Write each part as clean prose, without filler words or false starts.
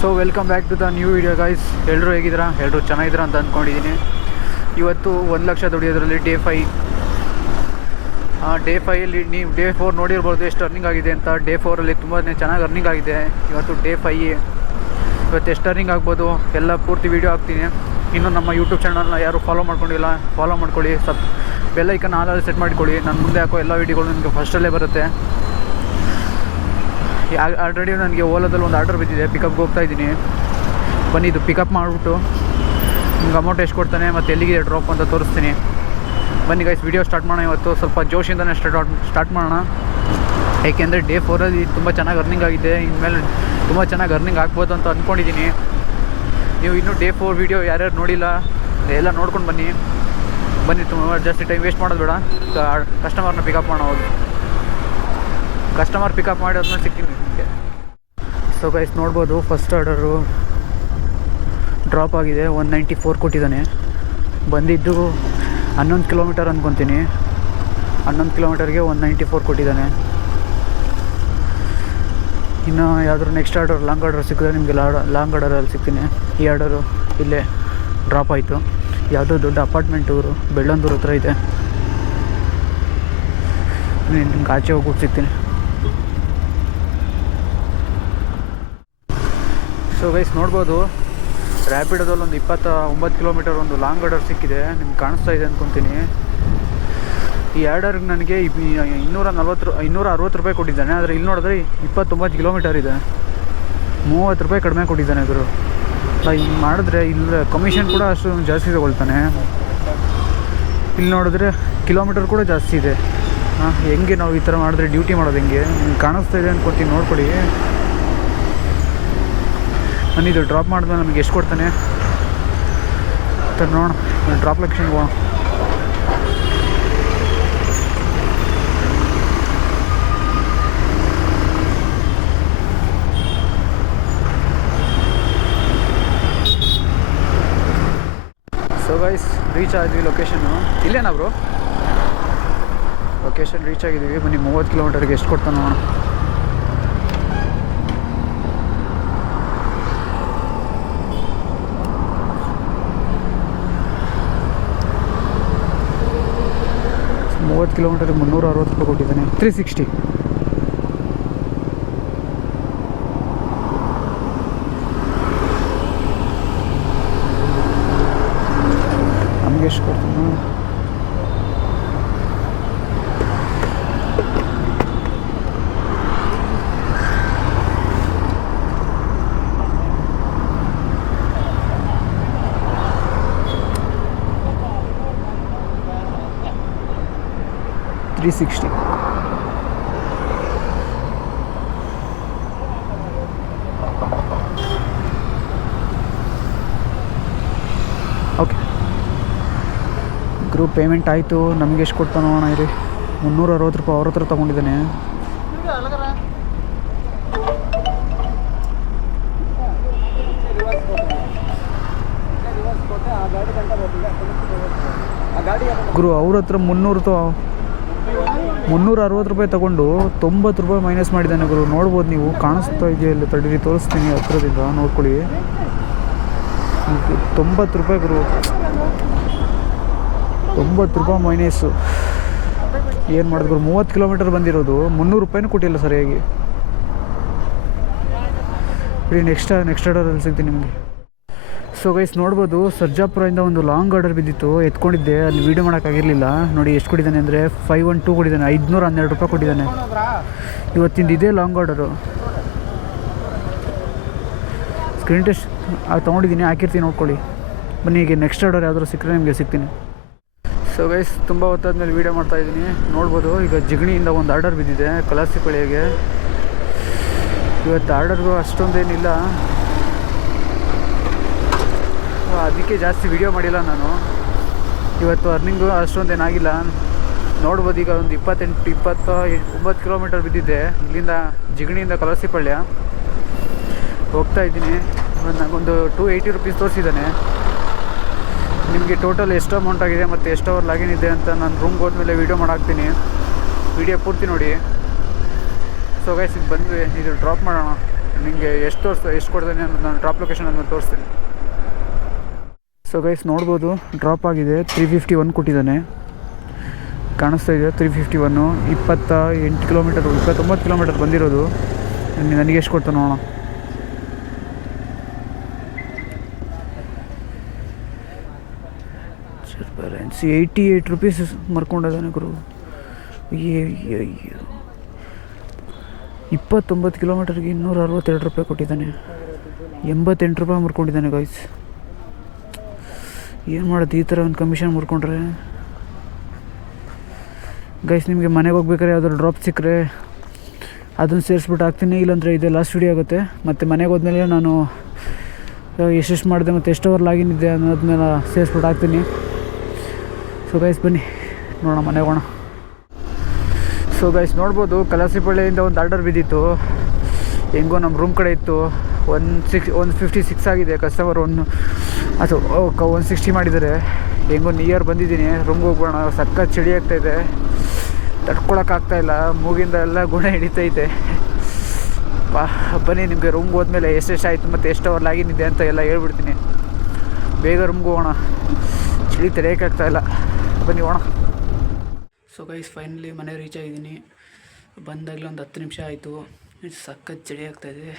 So welcome back to the new video guys. ಎಲ್ಲರೂ ಹೇಗಿದ್ದೀರಾ? ಎಲ್ಲರೂ ಚೆನ್ನಾಗಿದ್ದೀರಾ ಅಂತ ಅಂದ್ಕೊಂಡಿದ್ದೀನಿ. ಇವತ್ತು 1,00,000 ದುಡಿಯೋದ್ರಲ್ಲಿ ಡೇ ಫೈಯಲ್ಲಿ ನೀವು ಡೇ 4 ನೋಡಿರ್ಬೋದು ಎಷ್ಟು ಅರ್ನಿಂಗ್ ಆಗಿದೆ ಅಂತ. ಡೇ 4ಅಲ್ಲಿ ತುಂಬಾ ಚೆನ್ನಾಗಿ ಅರ್ನಿಂಗ್ ಆಗಿದೆ. ಇವತ್ತು ಡೇ 5. ಇವತ್ತು ಎಷ್ಟು ಅರ್ನಿಂಗ್ ಆಗ್ಬೋದು ಎಲ್ಲ ಪೂರ್ತಿ ವೀಡಿಯೋ ಹಾಕ್ತೀನಿ. ಇನ್ನೂ ನಮ್ಮ ಯೂಟ್ಯೂಬ್ ಚಾನಲ್ನ ಯಾರು ಫಾಲೋ ಮಾಡ್ಕೊಂಡಿಲ್ಲ, ಫಾಲೋ ಮಾಡ್ಕೊಳ್ಳಿ. ಬೆಲ್ ಐಕನ್ ಆಲ್ ಸೆಟ್ ಮಾಡಿಕೊಳ್ಳಿ. ನಾನು ಮುಂದೆ ಹಾಕೋ ಎಲ್ಲ ವೀಡಿಯೋಗಳು ನಿಮಗೆ ಫಸ್ಟಲ್ಲೇ ಬರುತ್ತೆ. ಆಲ್ರೆಡಿ ನನಗೆ ಓಲಾದಲ್ಲಿ ಒಂದು ಆರ್ಡರ್ ಬಿದ್ದಿದೆ, ಪಿಕಪ್ಗೆ ಹೋಗ್ತಾಯಿದ್ದೀನಿ. ಬನ್ನಿ ಇದು ಪಿಕಪ್ ಮಾಡಿಬಿಟ್ಟು ನಿಮ್ಗೆ ಅಮೌಂಟ್ ಎಷ್ಟು ಕೊಡ್ತಾನೆ ಮತ್ತು ಎಲ್ಲಿಗೆ ಡ್ರಾಪ್ ಅಂತ ತೋರಿಸ್ತೀನಿ. ಬನ್ನಿ ಗೈಸ್, ವಿಡಿಯೋ ಸ್ಟಾರ್ಟ್ ಮಾಡೋಣ. ಇವತ್ತು ಸ್ವಲ್ಪ ಜೋಶಿಂದನೇ ಸ್ಟಾರ್ಟ್ ಮಾಡೋಣ. ಏಕೆಂದರೆ ಡೇ 4ಅಲ್ಲಿ ತುಂಬ ಚೆನ್ನಾಗಿ ಅರ್ನಿಂಗ್ ಆಗಿದೆ. ಇನ್ಮೇಲೆ ತುಂಬ ಚೆನ್ನಾಗಿ ಅರ್ನಿಂಗ್ ಆಗ್ಬೋದು ಅಂತ ಅಂದ್ಕೊಂಡಿದ್ದೀನಿ. ನೀವು ಇನ್ನೂ ಡೇ 4 ವೀಡಿಯೋ ಯಾರ್ಯಾರು ನೋಡಿಲ್ಲ ಎಲ್ಲ ನೋಡ್ಕೊಂಡು ಬನ್ನಿ. ತುಂಬ ಜಾಸ್ತಿ ಟೈಮ್ ವೇಸ್ಟ್ ಮಾಡೋದು ಬೇಡ. ಕಸ್ಟಮರ್ನ ಪಿಕಪ್ ಮಾಡೋದು. ಕಸ್ಟಮರ್ ಪಿಕಪ್ ಮಾಡಿ ಆದ್ಮೇಲೆ ಸಿಗ್ತೀನಿ ನಿಮಗೆ. ಸೊ ಗೈಸ್ ನೋಡ್ಬೋದು, ಫಸ್ಟ್ ಆರ್ಡರು ಡ್ರಾಪ್ ಆಗಿದೆ. 194 ಕೊಟ್ಟಿದ್ದಾನೆ. ಬಂದಿದ್ದು 11 ಕಿಲೋಮೀಟರ್ ಅಂದ್ಕೊತೀನಿ. 11 ಕಿಲೋಮೀಟರ್ಗೆ 194 ಕೊಟ್ಟಿದ್ದಾನೆ. ಇನ್ನು ಯಾವ್ದಾದ್ರು ನೆಕ್ಸ್ಟ್ ಆರ್ಡರ್ ಲಾಂಗ್ ಆರ್ಡರ್ ಸಿಕ್ಕಿದ್ರೆ ನಿಮಗೆ ಲಾಂಗ್ ಆರ್ಡರಲ್ಲಿ ಸಿಗ್ತೀನಿ. ಈ ಆರ್ಡರು ಇಲ್ಲೇ ಡ್ರಾಪ್ ಆಯಿತು. ಯಾವುದೋ ದೊಡ್ಡ ಅಪಾರ್ಟ್ಮೆಂಟ್ ಊರು ಬೆಳ್ಳಂದೂರು ಹತ್ರ ಇದೆ. ನಿಮ್ಗೆ ಆಚೆ ಹೋಗ್ಬಿಟ್ಟು ಸಿಗ್ತೀನಿ. ಸೊ ಗೈಸ್ ನೋಡ್ಬೋದು, ರ್ಯಾಪಿಡೋದಲ್ಲಿ ಒಂದು 29 ಕಿಲೋಮೀಟರ್ ಒಂದು ಲಾಂಗ್ ಆರ್ಡರ್ ಸಿಕ್ಕಿದೆ. ನಿಮ್ಗೆ ಕಾಣಿಸ್ತಾ ಇದೆ ಅಂದ್ಕೊತೀನಿ. ಈ ಆರ್ಡರ್ಗೆ ನನಗೆ 260 ರೂಪಾಯಿ ಕೊಟ್ಟಿದ್ದಾನೆ. ಆದರೆ ಇಲ್ಲಿ ನೋಡಿದ್ರೆ 29 ಕಿಲೋಮೀಟರ್ ಇದೆ. 30 ರೂಪಾಯಿ ಕಡಿಮೆ ಕೊಟ್ಟಿದ್ದಾನೆ ಗುರು. ಹಿಂಗೆ ಮಾಡಿದ್ರೆ ಇಲ್ಲಿ ಕಮಿಷನ್ ಕೂಡ ಅಷ್ಟು ಜಾಸ್ತಿ ತಗೊಳ್ತಾನೆ. ಇಲ್ಲಿ ನೋಡಿದ್ರೆ ಕಿಲೋಮೀಟರ್ ಕೂಡ ಜಾಸ್ತಿ ಇದೆ. ಹೆಂಗೆ ನಾವು ಈ ಥರ ಮಾಡಿದ್ರೆ ಡ್ಯೂಟಿ ಮಾಡೋದು ಹೆಂಗೆ? ನಿಮ್ಗೆ ಕಾಣಿಸ್ತಾ ಇದೆ ಅಂದ್ಕೊತೀನಿ, ನೋಡ್ಕೊಡಿ. ನಾನು ಇದು ಡ್ರಾಪ್ ಮಾಡಿದ್ಮೇಲೆ ನಮಗೆ ಎಷ್ಟು ಕೊಡ್ತಾನೆ ಅಂತ ನೋಡೋಣ. ಡ್ರಾಪ್ ಲೊಕೇಶನ್ಗೆ ಹೋಗೋಣ. ಸೊ ಗೈಸ್ ರೀಚ್ ಆಗಿದ್ವಿ. ಲೊಕೇಶನ್ನು ಇಲ್ಲೇನಾ ಬ್ರೋ? ಲೊಕೇಶನ್ ರೀಚ್ ಆಗಿದ್ದೀವಿ. ಬನ್ನಿ 30 ಕಿಲೋಮೀಟರ್ಗೆ ಎಷ್ಟು ಕೊಡ್ತಾನೆ ನೋಡೋಣ. ಕಿಲೋಮೀಟರ್ಗೆ 360 ರೂಪಾಯಿ ಕೊಟ್ಟಿದ್ದಾನೆ. 360. ನಮಗೆ ಎಷ್ಟು ಕೊಡ್ತಾನೆ? $360. ಓಕೆ, ಗ್ರೂಪ್ ಪೇಮೆಂಟ್ ಆಯಿತು. ನಮಗೆ ಎಷ್ಟು ಕೊಡ್ತಾನೆ ನೋಡೋಣ ಇರಿ. 360 ರೂಪಾಯಿ ಅವ್ರ ಹತ್ರ ತೊಗೊಂಡಿದ್ದಾನೆ. ಗುರು ಅವ್ರ ಹತ್ರ 360 ರೂಪಾಯಿ ತೊಗೊಂಡು 90 ರೂಪಾಯಿ ಮೈನಸ್ ಮಾಡಿದ್ದಾನೆ ಗುರು. ನೋಡ್ಬೋದು ನೀವು, ಕಾಣಿಸ್ತಾ ಇದೆಯಲ್ಲ, ತಡೀರಿ ತೋರಿಸ್ತೀನಿ ಹತ್ರದಿಂದ ನೋಡ್ಕೊಳ್ಳಿ. 90 ರೂಪಾಯಿ ಗುರು, 90 ರೂಪಾಯಿ ಮೈನಸ್ಸು. ಏನು ಮಾಡಿದ್ರು? 30 ಕಿಲೋಮೀಟರ್ ಬಂದಿರೋದು 300 ರೂಪಾಯಿನೂ ಕೊಟ್ಟಿಲ್ಲ ಸರಿಯಾಗಿ. ಬಿಡಿ, ನೆಕ್ಸ್ಟ್ ಆರ್ಡರಲ್ಲಿ ಸಿಗ್ತೀನಿ ನಿಮಗೆ. ಸೊ ಗೈಸ್ ನೋಡ್ಬೋದು, ಸರ್ಜಾಪುರದಿಂದ ಒಂದು ಲಾಂಗ್ ಆರ್ಡರ್ ಬಿದ್ದಿತ್ತು, ಎತ್ಕೊಂಡಿದ್ದೆ. ಅಲ್ಲಿ ವೀಡಿಯೋ ಮಾಡೋಕ್ಕಾಗಿರಲಿಲ್ಲ. ನೋಡಿ ಎಷ್ಟು ಕೊಟ್ಟಿದ್ದಾನೆ ಅಂದರೆ 512 ಕೊಟ್ಟಿದ್ದಾನೆ. 512 ರೂಪಾಯಿ ಕೊಟ್ಟಿದ್ದಾನೆ. ಇವತ್ತಿಂದ ಇದೇ ಲಾಂಗ್ ಆರ್ಡರು. ಸ್ಕ್ರೀನ್ ಟೆಸ್ಟ್ ತೊಗೊಂಡಿದ್ದೀನಿ, ಹಾಕಿರ್ತೀನಿ ನೋಡ್ಕೊಳ್ಳಿ. ಬನ್ನಿ, ಈಗ ನೆಕ್ಸ್ಟ್ ಆರ್ಡರ್ ಯಾವ್ದಾದ್ರು ಸಿಕ್ಕರೆ ನಿಮಗೆ ಸಿಗ್ತೀನಿ. ಸೊ ಗೈಸ್ ತುಂಬ ಹೊತ್ತಾದ್ಮೇಲೆ ವೀಡಿಯೋ ಮಾಡ್ತಾಯಿದ್ದೀನಿ. ನೋಡ್ಬೋದು, ಈಗ ಜಿಗಣಿಯಿಂದ ಒಂದು ಆರ್ಡರ್ ಬಿದ್ದಿದೆ ಕಲಾಸಿಪಳಿಯಾಗೆ. ಇವತ್ತು ಆರ್ಡರ್ಗೂ ಅಷ್ಟೊಂದೇನಿಲ್ಲ, ಅದಕ್ಕೆ ಜಾಸ್ತಿ ವೀಡಿಯೋ ಮಾಡಿಲ್ಲ ನಾನು. ಇವತ್ತು ಅರ್ನಿಂಗು ಅಷ್ಟೊಂದೇನಾಗಿಲ್ಲ. ನೋಡ್ಬೋದು, ಈಗ ಒಂದು 29 ಕಿಲೋಮೀಟರ್ ಬಿದ್ದಿದ್ದೆ. ಇಲ್ಲಿಂದ ಜಿಗಣಿಯಿಂದ ಕಲಾಸಿಪಳ್ಯ ಹೋಗ್ತಾ ಇದ್ದೀನಿ. ನನಗೊಂದು 280 ರೂಪೀಸ್ ತೋರಿಸಿದ್ದಾನೆ. ನಿಮಗೆ ಟೋಟಲ್ ಎಷ್ಟು ಅಮೌಂಟ್ ಆಗಿದೆ ಮತ್ತು ಎಷ್ಟು ಅವರ್ ಲಾಗಿನ್ ಇದೆ ಅಂತ ನಾನು ರೂಮ್ಗೆ ಹೋದ್ಮೇಲೆ ವೀಡಿಯೋ ಮಾಡಾಕ್ತೀನಿ. ವೀಡಿಯೋ ಪೂರ್ತಿ ನೋಡಿ. ಸೊ ಗೈಸ್, ಇದು ಬಂದ್ವಿ, ಇದು ಡ್ರಾಪ್ ಮಾಡೋಣ. ನಿಮಗೆ ಎಷ್ಟು ಕೊಡ್ತಾನೆ ಅನ್ನೋದು ನಾನು ಡ್ರಾಪ್ ಲೊಕೇಶನ್ ಅನ್ನು ತೋರಿಸ್ತೀನಿ. ಸೊ ಗೈಸ್ ನೋಡ್ಬೋದು, ಡ್ರಾಪ್ ಆಗಿದೆ. 351 ಕೊಟ್ಟಿದ್ದಾನೆ, ಕಾಣಿಸ್ತಾ ಇದೆ 351. 28 ಕಿಲೋಮೀಟರ್ 29 ಕಿಲೋಮೀಟರ್ ಬಂದಿರೋದು. ನನಗೆ ಎಷ್ಟು ಕೊಡ್ತಾನೆ ನೋಡೋಣ. ಬ್ಯಾಲೆನ್ಸ್ 88 ರುಪೀಸ್ ಮರ್ಕೊಂಡಿದ್ದಾನೆ ಗುರು. 29 ಕಿಲೋಮೀಟರ್ಗೆ 262 ರೂಪಾಯಿ ಕೊಟ್ಟಿದ್ದಾನೆ. 88 ರೂಪಾಯಿ ಮುರ್ಕೊಂಡಿದ್ದಾನೆ ಗೈಸ್. ಏನು ಮಾಡೋದು, ಈ ಥರ ಒಂದು ಕಮಿಷನ್ ಮುರ್ಕೊಂಡ್ರೆ. ಗೈಸ್ ನಿಮಗೆ ಮನೆಗೆ ಹೋಗ್ಬೇಕಾದ್ರೆ ಯಾವ್ದಾದ್ರು ಡ್ರಾಪ್ ಸಿಕ್ಕರೆ ಅದನ್ನು ಸೇರಿಸ್ಬಿಟ್ಟು ಹಾಕ್ತೀನಿ, ಇಲ್ಲಾಂದರೆ ಇದೆ ಲಾಸ್ಟ್ ವಿಡಿಯೋ ಆಗುತ್ತೆ. ಮತ್ತು ಮನೆಗೆ ಹೋದ್ಮೇಲೆ ನಾನು ಎಷ್ಟೆಷ್ಟು ಮಾಡಿದೆ ಮತ್ತು ಎಷ್ಟು ಅವರ್ ಲಾಗಿನ್ ಇದೆ ಅನ್ನೋದನ್ನೆಲ್ಲ ಸೇರಿಸ್ಬಿಟ್ಟು ಹಾಕ್ತೀನಿ. ಸೊ ಗೈಸ್ ಬನ್ನಿ ನೋಡೋಣ, ಮನೆಗೆ ಹೋಗೋಣ. ಸೊ ಗೈಸ್ ನೋಡ್ಬೋದು, ಕಲಾಸಿಪಳ್ಳಿಯಿಂದ ಒಂದು ಆರ್ಡರ್ ಬಿದ್ದಿತ್ತು. ಹೆಂಗೋ ನಮ್ಮ ರೂಮ್ ಕಡೆ ಇತ್ತು. 156 ಆಗಿದೆ. ಕಸ್ಟಮರ್ 160 ಮಾಡಿದ್ದಾರೆ. ಹೆಂಗೋ ನಿಯರ್ ಬಂದಿದ್ದೀನಿ. ರೂಮ್ಗೆ ಹೋಗ್ಬೋಣ. ಸಖತ್ ಚಳಿ ಆಗ್ತಾಯಿದೆ, ತಡ್ಕೊಳಕ್ಕಾಗ್ತಾಯಿಲ್ಲ. ಮೂಗಿಂದ ಎಲ್ಲ ಗುಣ ಹಿಡಿತೈತೆ. ಬನ್ನಿ ನಿಮಗೆ ರೂಮ್ಗೆ ಹೋದ್ಮೇಲೆ ಎಷ್ಟೆಷ್ಟು ಆಯಿತು ಮತ್ತು ಎಷ್ಟು ಅವರ್ ಲಾಗಿನ್ ಇದೆ ಅಂತ ಎಲ್ಲ ಹೇಳ್ಬಿಡ್ತೀನಿ. ಬೇಗ ರೂಮ್ಗೆ ಹೋಗೋಣ, ಚಳಿ ತಡೆಯೋಕ್ಕಾಗ್ತಾಯಿಲ್ಲ. ಬನ್ನಿ ಹೋಗೋಣ. ಸೊ ಗೈಸ್ ಫೈನಲಿ ಮನೆ ರೀಚ್ ಆಗಿದ್ದೀನಿ. ಬಂದಾಗಲೇ ಒಂದು 10 ನಿಮಿಷ ಆಯಿತು. ಸಖತ್ ಚಳಿ ಆಗ್ತಾಯಿದೆ.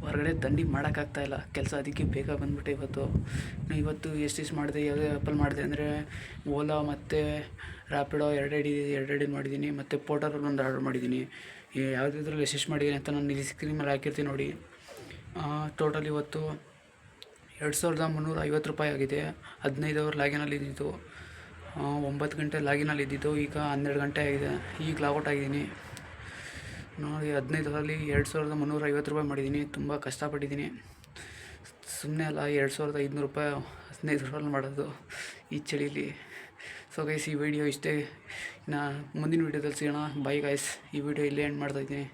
ಹೊರಗಡೆ ದಂಡಿ ಮಾಡೋಕ್ಕಾಗ್ತಾಯಿಲ್ಲ ಕೆಲಸ, ಅದಕ್ಕೆ ಬೇಗ ಬಂದುಬಿಟ್ಟೆ ಇವತ್ತು ಎಷ್ಟೆಷ್ಟು ಮಾಡಿದೆ, ಯಾವುದೇ ಆ್ಯಪಲ್ಲಿ ಮಾಡಿದೆ ಅಂದರೆ ಓಲಾ ಮತ್ತು ರ್ಯಾಪಿಡೋ ಎರಡೆರಡು ಮಾಡಿದ್ದೀನಿ. ಮತ್ತು ಪೋರ್ಟರಲ್ಲಿ ಒಂದು ಆರ್ಡರ್ ಮಾಡಿದ್ದೀನಿ. ಯಾವುದ್ರಲ್ಲಿ ಎಷ್ಟೆಷ್ಟು ಮಾಡಿದ್ದೀನಿ ಅಂತ ನಾನು ಇಲ್ಲಿ ಸ್ಕ್ರೀನ್ ಮೇಲೆ ಹಾಕಿರ್ತೀನಿ ನೋಡಿ. ಟೋಟಲ್ ಇವತ್ತು 2350 ರೂಪಾಯಿ ಆಗಿದೆ. 15 ಅವರ್ ಲಾಗಿನಲ್ಲಿ ಇದ್ದಿದ್ದು, 9 ಗಂಟೆ ಲಾಗಿನಲ್ಲಿ ಇದ್ದಿದ್ದು. ಈಗ 12 ಗಂಟೆ ಆಗಿದೆ. ಈಗ ಲಾಗೌಟ್ ಆಗಿದ್ದೀನಿ ನೋಡಿ. 15 ಅವರಲ್ಲಿ 2350 ರೂಪಾಯಿ ಮಾಡಿದ್ದೀನಿ. ತುಂಬ ಕಷ್ಟಪಟ್ಟಿದ್ದೀನಿ, ಸುಮ್ಮನೆ ಅಲ್ಲ. 2500 ರೂಪಾಯಿ 15 ಅವರಲ್ಲಿ ಮಾಡೋದು ಈ ಚಳೀಲಿ. ಸೊ ಗೈಸ್ ಈ ವಿಡಿಯೋ ಇಷ್ಟೇ. ಮುಂದಿನ ವೀಡಿಯೋದಲ್ಲಿ ಸಿಗೋಣ. Bye guys. ಈ ವಿಡಿಯೋ ಇಲ್ಲೇ ಎಂಡ್ ಮಾಡ್ತಾಯಿದ್ದೀನಿ.